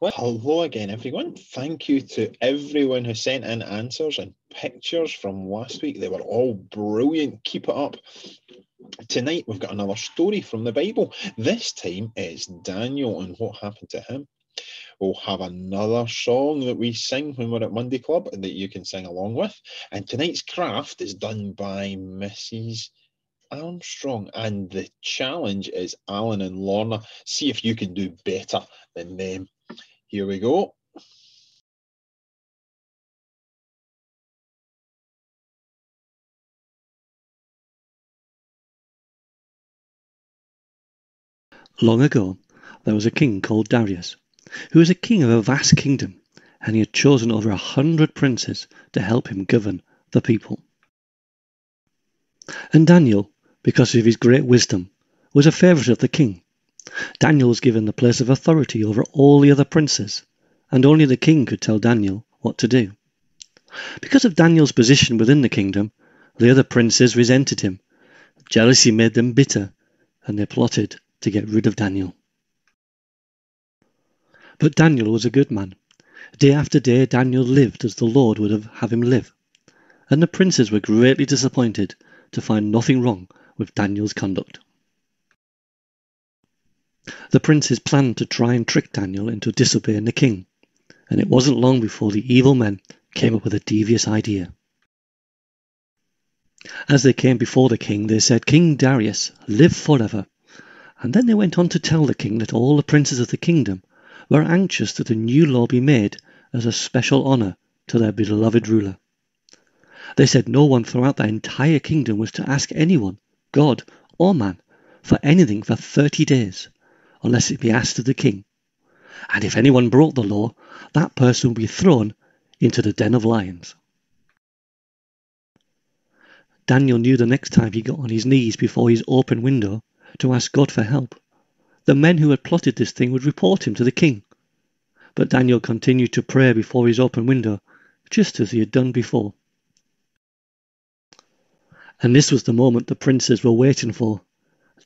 Well, hello again, everyone. Thank you to everyone who sent in answers and pictures from last week. They were all brilliant. Keep it up. Tonight, we've got another story from the Bible. This time, it's Daniel and what happened to him. We'll have another song that we sing when we're at Monday Club that you can sing along with. And tonight's craft is done by Mrs. Armstrong, and the challenge is Alan and Lorna. See if you can do better than them. Here we go. Long ago, there was a king called Darius, who was a king of a vast kingdom, and he had chosen over 100 princes to help him govern the people. And Daniel, because of his great wisdom, was a favourite of the king. Daniel was given the place of authority over all the other princes, and only the king could tell Daniel what to do. Because of Daniel's position within the kingdom, the other princes resented him. Jealousy made them bitter, and they plotted to get rid of Daniel. But Daniel was a good man. Day after day Daniel lived as the Lord would have him live, and the princes were greatly disappointed to find nothing wrong with Daniel's conduct. The princes planned to try and trick Daniel into disobeying the king, and it wasn't long before the evil men came up with a devious idea. As they came before the king, they said, "King Darius, live forever." And then they went on to tell the king that all the princes of the kingdom were anxious that a new law be made as a special honour to their beloved ruler. They said no one throughout the entire kingdom was to ask anyone, God or man, for anything for 30 days, unless it be asked of the king. And if anyone broke the law, that person would be thrown into the den of lions. Daniel knew the next time he got on his knees before his open window to ask God for help, the men who had plotted this thing would report him to the king. But Daniel continued to pray before his open window, just as he had done before. And this was the moment the princes were waiting for.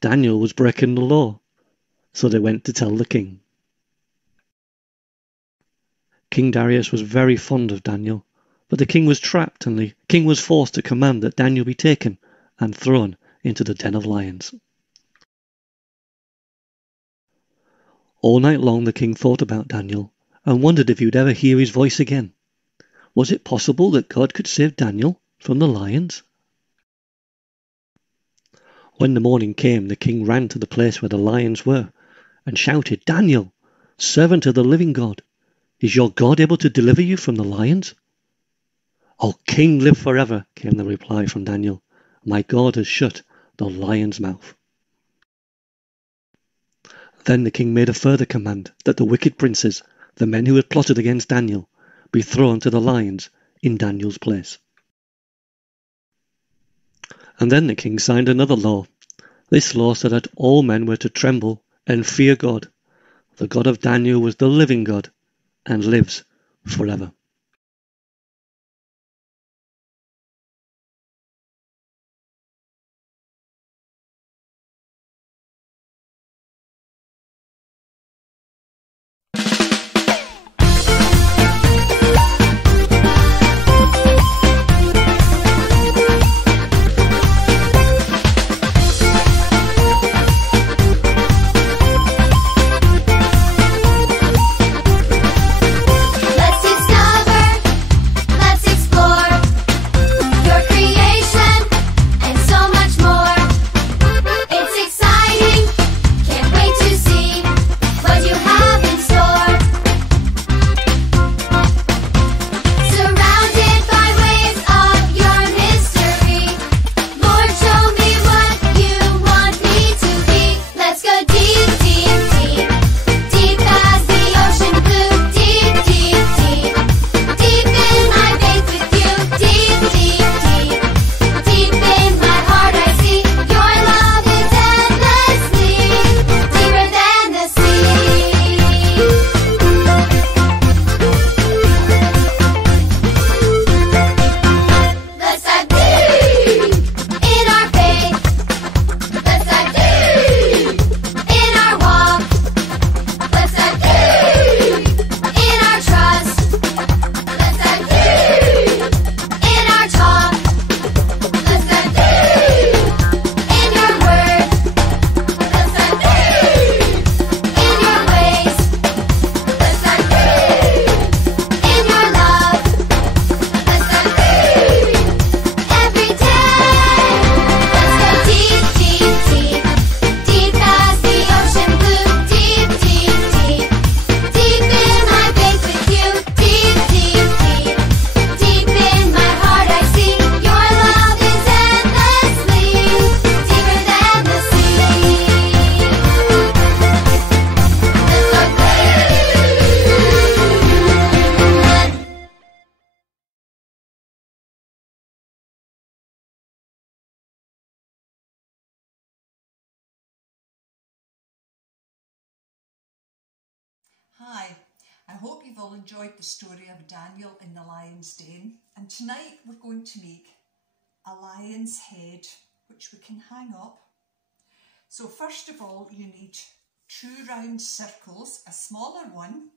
Daniel was breaking the law, so they went to tell the king. King Darius was very fond of Daniel, but the king was trapped, and the king was forced to command that Daniel be taken and thrown into the den of lions. All night long the king thought about Daniel and wondered if he would ever hear his voice again. Was it possible that God could save Daniel from the lions? When the morning came, the king ran to the place where the lions were and shouted, "Daniel, servant of the living God, is your God able to deliver you from the lions?" "O king, live forever," came the reply from Daniel. "My God has shut the lion's mouth." Then the king made a further command that the wicked princes, the men who had plotted against Daniel, be thrown to the lions in Daniel's place. And then the king signed another law. This law said that all men were to tremble and fear God. The God of Daniel was the living God and lives forever. Let's get started. Hi, I hope you've all enjoyed the story of Daniel in the lion's den, and tonight we're going to make a lion's head which we can hang up. So first of all you need 2 round circles, a smaller one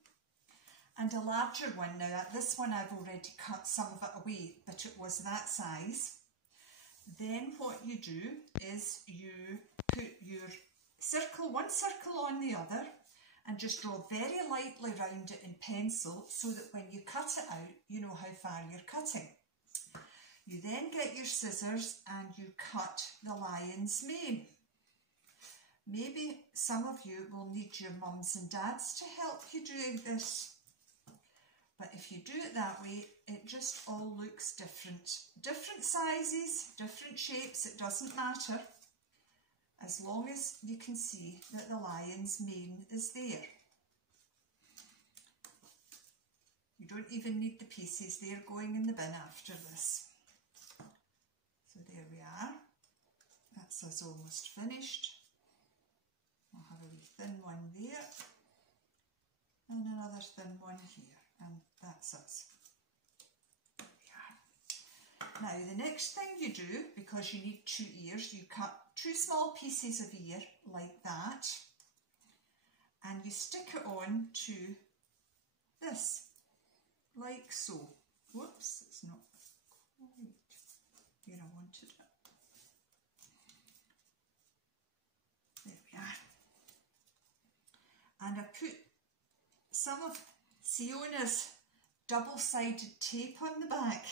and a larger one. Now this one I've already cut some of it away, but it was that size. Then what you do is you put your one circle on the other and just draw very lightly round it in pencil so that when you cut it out, you know how far you're cutting. You then get your scissors and you cut the lion's mane. Maybe some of you will need your mums and dads to help you doing this. But if you do it that way, it just all looks different. Different sizes, different shapes, it doesn't matter, as long as you can see that the lion's mane is there. You don't even need the pieces, they're going in the bin after this. So there we are, that's us almost finished. I'll have a wee thin one there, and another thin one here, and that's us. There we are. Now the next thing you do, because you need 2 ears, you cut 2 small pieces of ear like that, and you stick it on to this, like so. Whoops, it's not quite where I wanted it. There we are. And I put some of Siona's double-sided tape on the back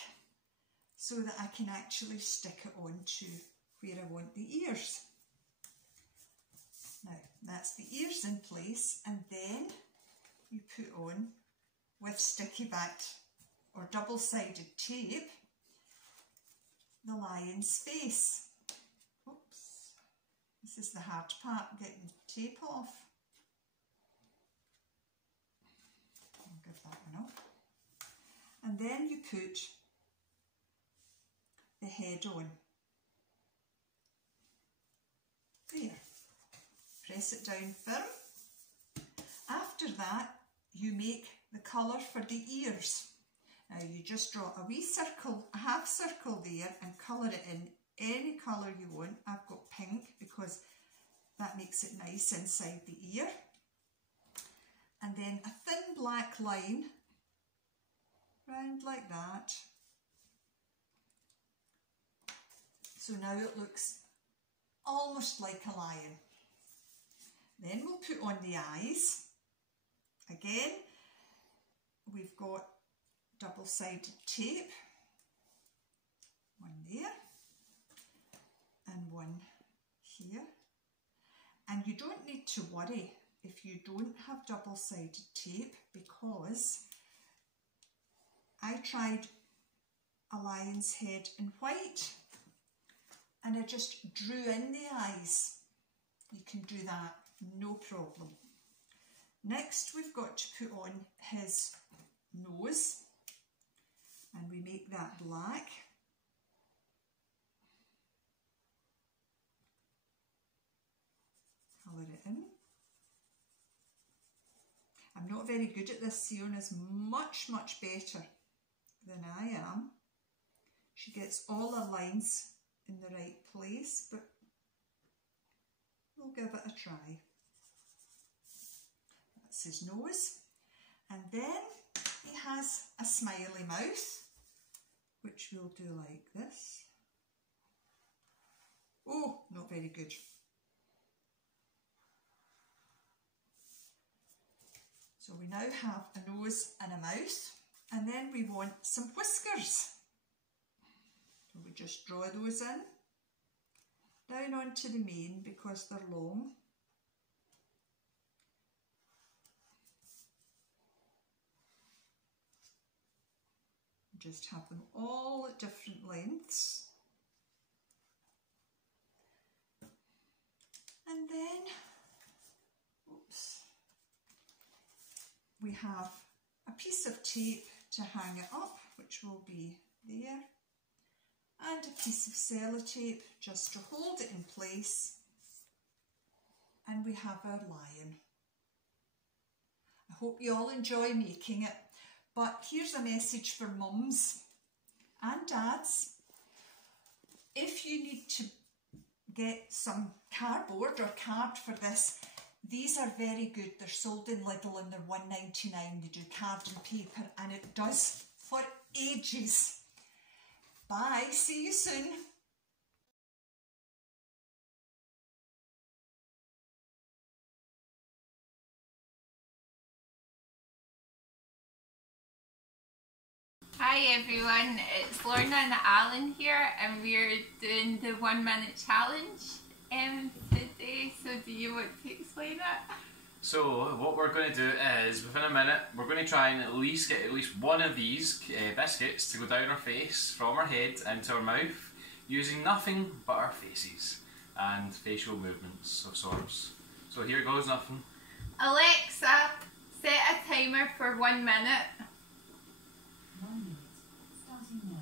so that I can actually stick it onto where I want the ears. Now that's the ears in place, and then you put on with sticky backed or double-sided tape the lion's face. Oops, this is the hard part, getting the tape off. I'll give that one up. And then you put the head on. There. Press it down firm. After that, you make the colour for the ears. Now you just draw a wee circle, a half circle there, and colour it in any colour you want. I've got pink because that makes it nice inside the ear. And then a thin black line round like that. So now it looks almost like a lion. Then we'll put on the eyes. Again, we've got double-sided tape, one there and one here. And you don't need to worry if you don't have double-sided tape, because I tried a lion's head in white and I just drew in the eyes. You can do that, no problem. Next we've got to put on his nose, and we make that black. Colour it in. I'm not very good at this. Siona's much better than I am. She gets all her lines in the right place, but we'll give it a try. That's his nose. And then he has a smiley mouth, which we'll do like this. Oh, not very good. So we now have a nose and a mouth, and then we want some whiskers. So we just draw those in, down onto the mane because they're long. Just have them all at different lengths. And then, oops, we have a piece of tape to hang it up, which will be there, and a piece of sellotape just to hold it in place, and we have our lion. I hope you all enjoy making it. But here's a message for mums and dads. If you need to get some cardboard or card for this, these are very good. They're sold in Lidl and they're £1.99. They do card and paper and it does for ages. Bye, see you soon. Hi everyone, it's Lorna and Alan here and we're doing the 1 minute challenge today, so do you want to explain it? So what we're going to do is, within a minute, we're going to try and at least get at least one of these biscuits to go down our face, from our head into our mouth, using nothing but our faces and facial movements of sorts. So here goes nothing. Alexa, set a timer for 1 minute. 1 minute, starting now.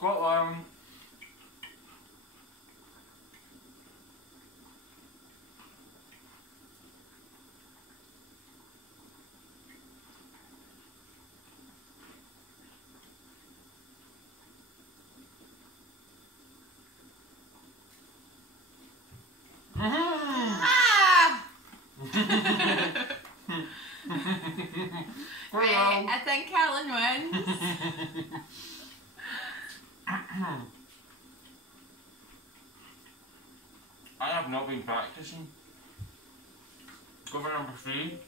Got one. Right, I think Alan wins. I have not been practicing. Go for number 3.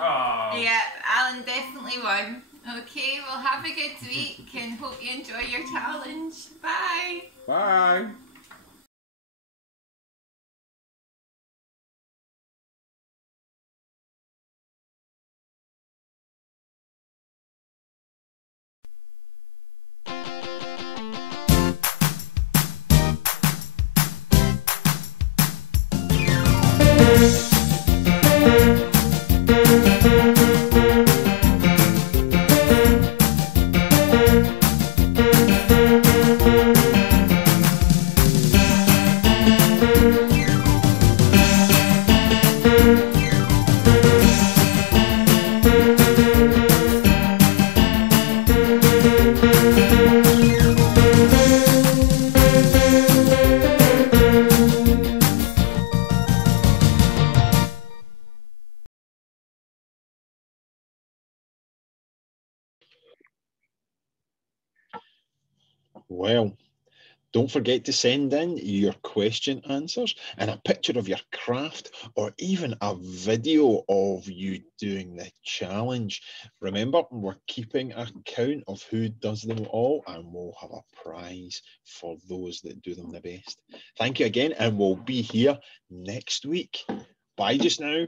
Oh. Yeah, Alan definitely won. Okay, well have a good week and hope you enjoy your challenge. Bye. Bye. Well, don't forget to send in your question answers and a picture of your craft or even a video of you doing the challenge. Remember, we're keeping a count of who does them all and we'll have a prize for those that do them the best. Thank you again and we'll be here next week. Bye just now.